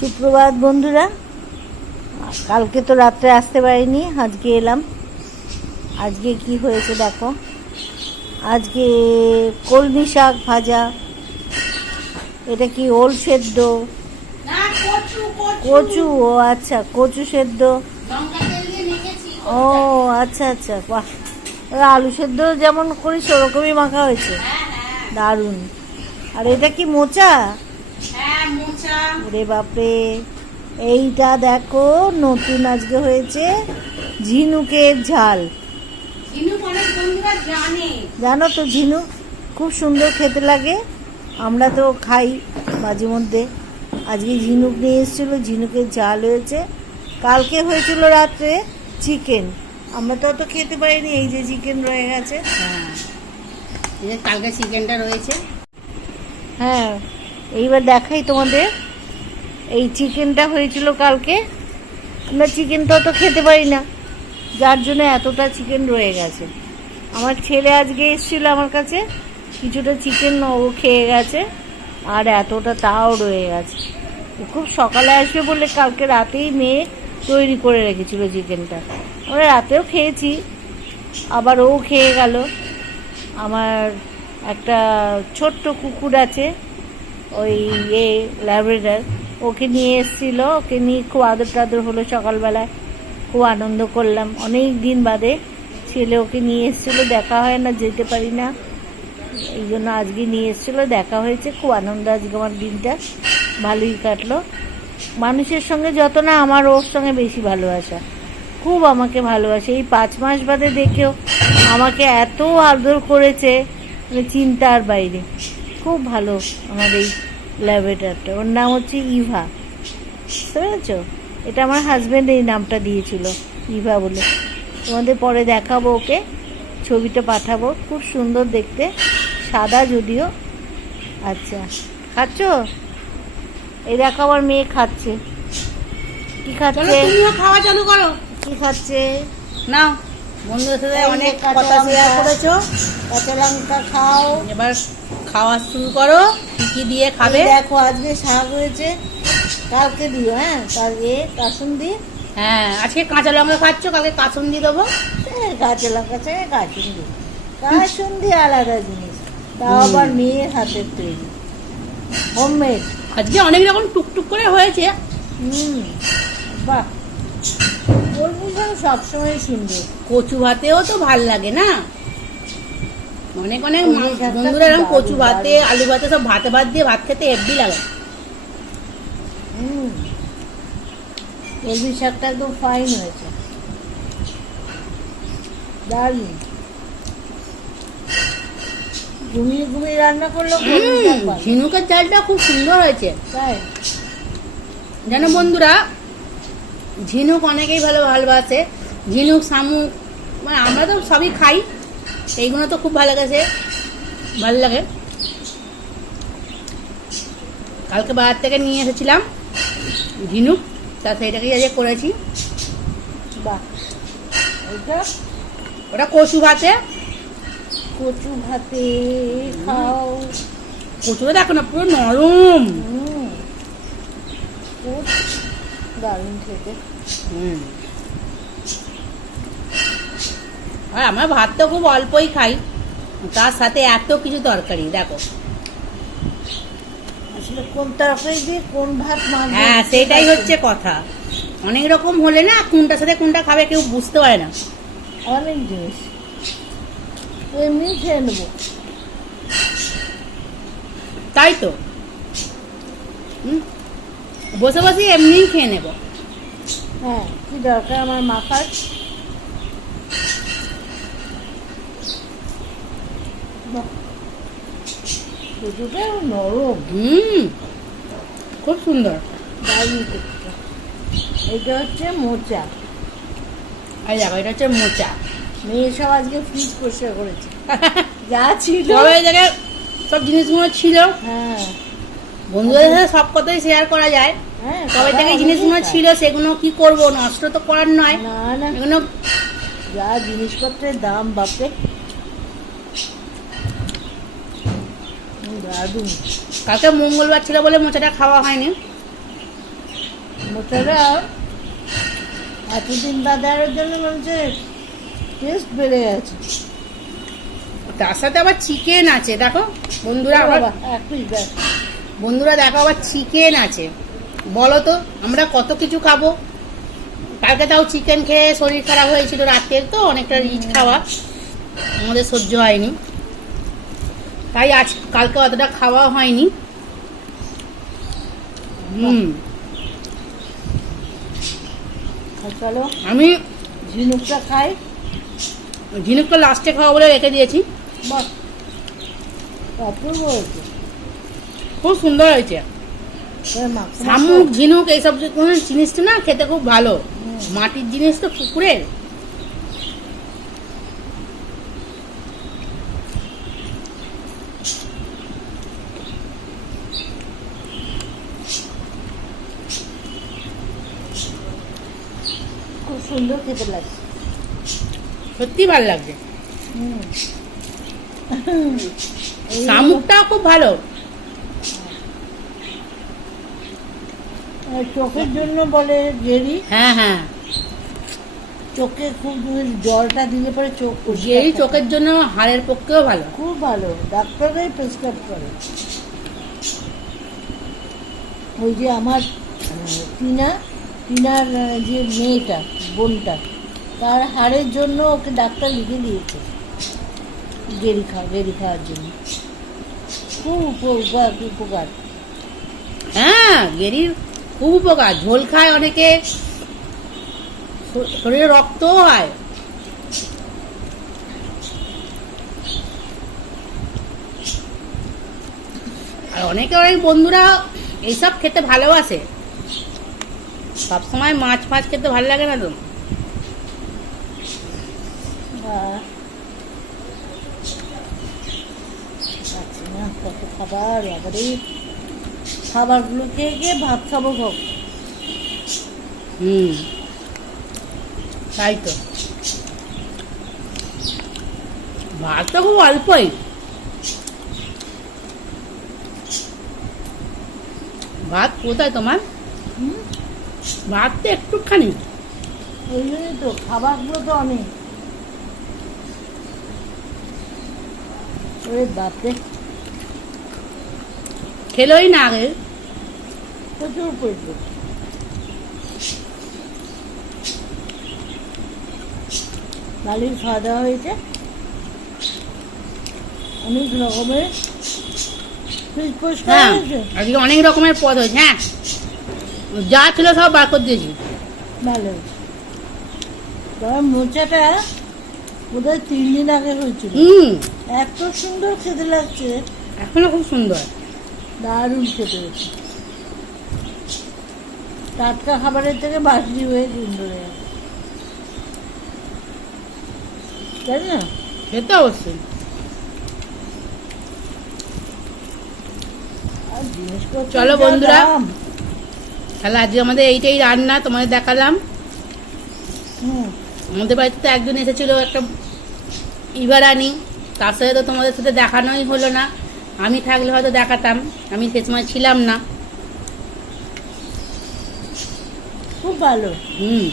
সুপ্রভাত বন্ধুরা। কালকে তো রাত্রে আসতে পারিনি আজকে এলাম। আজকে কি হয়েছে দেখো। আজকে কলমি শাক ভাজা। এটা কি ওল সেদ্ধ? কচু ও আচ্ছা কচু সেদ্ধ। ও আচ্ছা আচ্ছা বাহ। আলু সেদ্ধ যেমন করি সেরকমই মাখা হয়েছে। হ্যাঁ হ্যাঁ। দারুণ। আর এটা কি মোচা? ওরে বাপরে এইটা দেখো নতুন আজকে হয়েছে ঝিনুকের ঝাল। জানে। তো ঝিনুক খুব সুন্দর খেতে লাগে। আমরা তো খাই মাঝে মধ্যে। আজকে ঝিনুক নিয়ে এসেছিল ঝিনুকের ঝাল হয়েছে। কালকে হয়েছিল রাত্রে চিকেন। আমরা তো অত খেতে পারিনি এই যে চিকেন রয়ে গেছে। হ্যাঁ। কালকে চিকেনটা রয়েছে। হ্যাঁ। এইবার দেখাই তোমাদের। এই চিকেনটা হয়েছিল কালকে। আমরা চিকেন তো খেতে পারি না। যার জন্য এতটা চিকেন রয়ে গেছে। আমার ছেলে আজকে এসেছিল আমার কাছে। কিছুটা চিকেন ও খেয়ে গেছে। আর এতটা তাও রয়ে গেছে। ও খুব সকালে আসবে বলে কালকে রাতেই মেয়ে তৈরি করে রেখেছিল চিকেনটা। আমরা রাতেও খেয়েছি। আবার ও খেয়ে গেল। আমার একটা ছোট্ট কুকুর আছে। ওই ইয়ে ল্যাবরেটার ওকে নিয়ে এসেছিল, ওকে নিয়ে খুব আদর টাদর হলো সকালবেলায়। খুব আনন্দ করলাম। অনেক দিন বাদে ছেলে ওকে নিয়ে এসেছিল, দেখা হয় না, যেতে পারি না। এই জন্য আজকে নিয়ে এসেছিল, দেখা হয়েছে। খুব আনন্দ আজকে আমার দিনটা। ভালোই কাটলো। মানুষের সঙ্গে যত না আমার, ওর সঙ্গে বেশি ভালোবাসা। খুব আমাকে ভালোবাসে। এই পাঁচ মাস বাদে দেখেও আমাকে এত আদর করেছে চিন্তার বাইরে। খুব ভালো আমার এই ল্যাবরেটারটা ওর নাম হচ্ছে ইভা বুঝতে পেরেছ এটা আমার হাজব্যান্ড এই নামটা দিয়েছিল ইভা বলে। তোমাদের পরে দেখাবো ওকে ছবিটা পাঠাবো। খুব সুন্দর দেখতে সাদা যদিও। আচ্ছা খাচ্ছ? এই দেখো আমার মেয়ে খাচ্ছে। কি খাচ্ছে? তুমিও খাওয়া চালু করো। কি খাচ্ছে? নাও বন্ধুদের সাথে অনেক কথা শেয়ার করেছ। কাঁচা লঙ্কা খাও। এবার খাওয়া শুরু করো। কি দিয়ে খাবে। দেখো আজকে শাক হয়েছে। কালকে দিও হ্যাঁ? কালকে কাসুন দি হ্যাঁ আজকে কাঁচা লঙ্কা খাচ্ছ কালকে কাসুন দিয়ে দেবো কাঁচা লঙ্কা থেকে কাসুন্দি। কাসুন্দি আলাদা জিনিস তাও আবার মেয়ের হাতের তৈরি। হোমমেড। আজকে অনেক রকম টুকটুক করে হয়েছে। হুম বাহ। সবসময় সুন্দর। কচু ভাতেও তো ভালো লাগে না? অনেক অনেক বন্ধুরা এরকম কচু ভাতে আলু ভাতে সব ভাতে ভাত দিয়ে ভাত খেতে হেব্বি লাগে। শাকটা একদম ফাইন হয়েছে। দারুণ। ঘুমিয়ে ঘুমিয়ে রান্না করল। ঝিনুকের চালটা খুব সুন্দর হয়েছে। তাই? জানো বন্ধুরা ঝিনুক অনেকেই ভালো ভালোবাসে। ঝিনুক শামুক মানে আমরা তো সবই খাই। এইগুলো তো খুব ভালো গেছে ভালো লাগে। কালকে বাজার থেকে নিয়ে এসেছিলাম ঝিনুক। তা সেইটাকেই আজকে করেছি। বাহ। ওইটা? ওটা কচু ভাতে। কচু ভাতে খাও। কচুটা দেখো না পুরো নরম। দারুণ খেতে। হুম। আর আমরা ভাত তো খুব অল্পই খাই। তার সাথে এত কিছু তরকারি দেখো। কোন তরকারি দিয়ে কোন ভাত হ্যাঁ সেটাই হচ্ছে কথা। অনেক রকম হলে না কোনটার সাথে কোনটা খাবে কেউ বুঝতে পারে না। অনেক জিনিস। এমনি খেয়ে নেব। তাই তো। বসে বসে এমনিই খেয়ে নেব। হ্যাঁ কি দরকার আমার মাখার বাহ, কচুটা নরম। হুম খুব সুন্দর। দারুণ এটা হচ্ছে মোচা। এই দেখো এটা হচ্ছে মোচা। মেয়ে সব আজকে ফ্রিজ পরিষ্কার করেছে। যা ছিল। জায়গায় সব জিনিসগুলো ছিল। হ্যাঁ। বন্ধুদের সাথে সব কথাই শেয়ার করা যায়। হ্যাঁ সবাই থেকে জিনিসগুলো ছিল সেগুলো কি করব? নষ্ট তো করার নয়। না না। এগুলো যা জিনিসপত্রের দাম বাপরে। দারুণ। কালকে মঙ্গলবার ছিল বলে মোচাটা খাওয়া হয়নি। মোচাটা এতদিন আনার জন্য মনে টেস্ট বেড়ে গেছে। তার সাথে আবার চিকেন আছে দেখো। বন্ধুরা আবার বন্ধুরা দেখো আবার চিকেন আছে। বলো তো আমরা কত কিছু খাব? কালকে তাও চিকেন খেয়ে শরীর খারাপ হয়েছিল রাতের তো অনেকটা রিচ খাওয়া। আমাদের সহ্য হয়নি। তাই আজ কালকে অতটা খাওয়া হয়নি। হুম। চলো আমি ঝিনুকটা খাই। ঝিনুকটা লাস্টে খাওয়া বলে রেখে দিয়েছি। বাহ অপূর্ব হয়েছে। খুব সুন্দর হয়েছে। শামুক ঝিনুক এইসব যে কোনো জিনিসটা না খেতে খুব ভালো। মাটির জিনিস তো পুকুরের খুব সুন্দর খেতে লাগছে সত্যি ভালো লাগছে শামুকটাও খুব ভালো। চোখের জন্য বলে জেরি। হ্যাঁ হ্যাঁ। চোখে খুব জলটা দিলে পরে চোখ থাকে। চোখের জন্য হাড়ের পক্ষেও ভালো। খুব ভালো ডাক্তাররাই প্রেসক্রাইব করে। ওই যে আমার আহ, টিনা টিনার যে মেয়েটা, বোনটা, তার হাড়ের জন্য ওকে ডাক্তার লিখে দিয়েছে। গেরি খাওয়া, গেরি খাওয়ার জন্য। খুব উপকার উপকার। হ্যাঁ গেরির খুব উপকার। ঝোল খায় অনেকে শরীরে রক্তও হয়। আর অনেকে অনেক বন্ধুরা এইসব খেতে ভালোবাসে। সবসময় মাছ ফাছ খেতে ভালো লাগে না তো? কত খাবার এবারে খাবারগুলো খেয়ে খেয়ে ভাত খাব হুম। তাই তো। ভাত তো খুব অল্পই। ভাত কোথায় তোমার? হুম? ভাত তো একটুখানি। ওই জন্যই তো খাবারগুলো তো অনেক ওরে বাপরে। খেলোই না আগে। প্রচুর প্রচুর ভালোই খাওয়া দাওয়া হয়েছে। অনেক রকমের হ্যাঁ আজকে অনেক রকমের পদ হয়েছে হ্যাঁ। যা ছিল সব বার করে দিয়েছি। ভালো। মোচাটা বোধহয় তিন দিন আগে হয়েছিল। হুম। এত সুন্দর খেতে লাগছে। এখনও খুব সুন্দর। দারুণ খেতে হচ্ছে টাটকা খাবারের থেকে বাসি হয়ে সুন্দর তাই না? খেতে অবশ্যই। চলো বন্ধুরা। তাহলে আজকে আমাদের এইটাই রান্না তোমাদের দেখালাম। হুম। আমাদের বাড়িতে তো একজন এসেছিল একটা ইবারানি তার সাথে তো তোমাদের সাথে দেখানোই হলো না। আমি থাকলে হয়তো দেখাতাম আমি সে সময় ছিলাম না। খুব ভালো। হুম।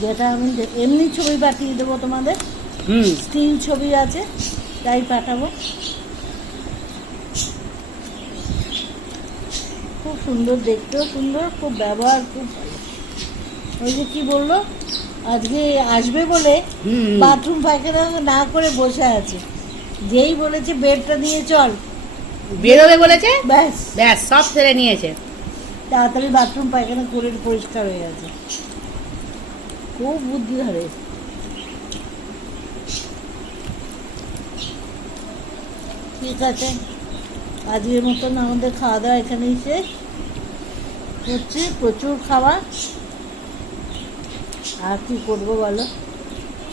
যেটা আমি এমনি ছবি পাঠিয়ে দেবো তোমাদের। হুম। স্টিল ছবি আছে তাই পাঠাবো। সুন্দর দেখতেও সুন্দর খুব ব্যবহার খুব ভালো। ওই যে কি বলল? আজকে আসবে বলে বাথরুম পায়খানা না করে বসে আছে। যেই বলেছে বেডটা নিয়ে চল। বেরোবে বলেছে? ব্যাস। ব্যাস সব ছেড়ে নিয়েছে। তাড়াতাড়ি বাথরুম পায়খানা করে পরিষ্কার হয়ে গেছে। খুব বুদ্ধি ধরে। ঠিক আছে। আজকের মতন আমাদের খাওয়া দাওয়া এখানেই শেষ। হচ্ছে প্রচুর খাওয়া আর কি করব বলো?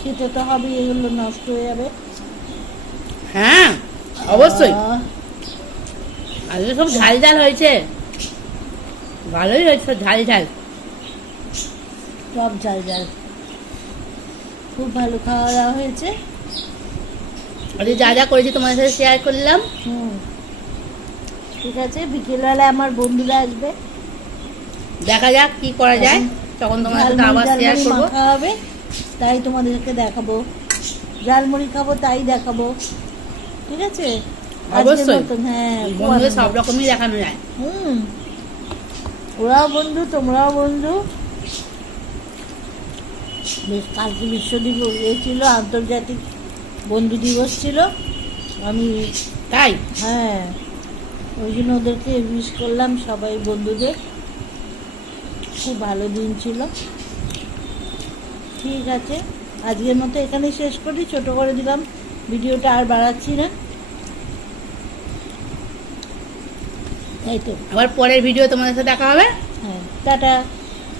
খেতে তো হবে এগুলো নষ্ট হয়ে যাবে। হ্যাঁ অবশ্যই। আজকে সব ঝাল ঝাল হয়েছে। ভালোই হয়েছে ঝাল ঝাল। সব জাল জাল খুব ভালো খাওয়া দাওয়া হয়েছে। যা যা করেছি তোমাদের সাথে শেয়ার করলাম। হুম। ঠিক আছে বিকেলবেলা আমার বন্ধুরা আসবে। দেখা যাক কি করা যায়। তখন তোমার সাথে আবার শেয়ার করব। হবে তাই তোমাদেরকে দেখাবো। ঝালমুড়ি খাব তাই দেখাবো। ঠিক আছে? অবশ্যই। হ্যাঁ সব রকমই দেখানো যায়। হুম। ওরাও বন্ধু তোমরাও বন্ধু। বেশ কালকে বিশ্ব দিবস এ ছিল আন্তর্জাতিক বন্ধু দিবস ছিল। আমি তাই? হ্যাঁ ওই জন্য ওদেরকে মিস করলাম সবাই বন্ধুদের। খুব ভালো দিন ছিল। ঠিক আছে আজকের মতো এখানে শেষ করি। ছোট করে দিলাম ভিডিওটা আর বাড়াচ্ছি না। এই তো। আবার পরের ভিডিও তোমাদের সাথে দেখা হবে। হ্যাঁ টাটা।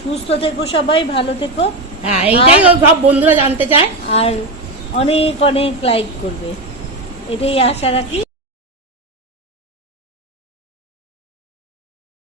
সুস্থ থেকো সবাই ভালো থেকো। হ্যাঁ এইটাই সব বন্ধুরা জানতে চায়। আর অনেক অনেক লাইক করবে। এটাই আশা রাখি।